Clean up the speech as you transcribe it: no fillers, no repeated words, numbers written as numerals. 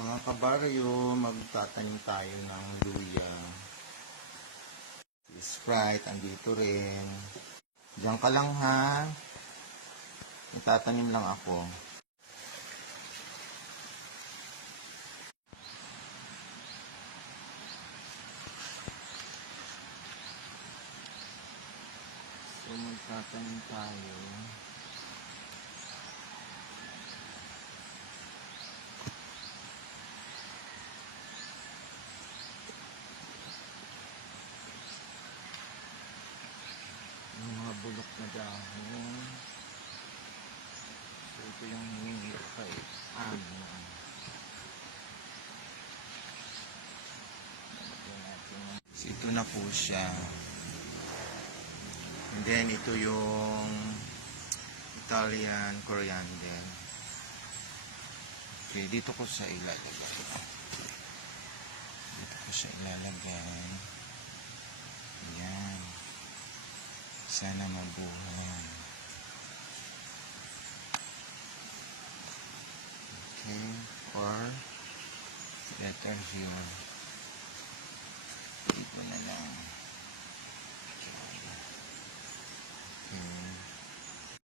Mga kabaryo, magtatanim tayo ng luya. Si Sprite, andito rin. Diyan ka lang ha. Magtatanim lang ako. So, magtatanim tayo. Yung mga bulok na dahon. So, ito yung hiningi kay Ana. So, ito na po siya. And then, ito yung Italian coriander. Okay, dito ko siya ilalagay. Dito ko siya ilalagay. Ayan. Sana mabuhay. Okay, or better here.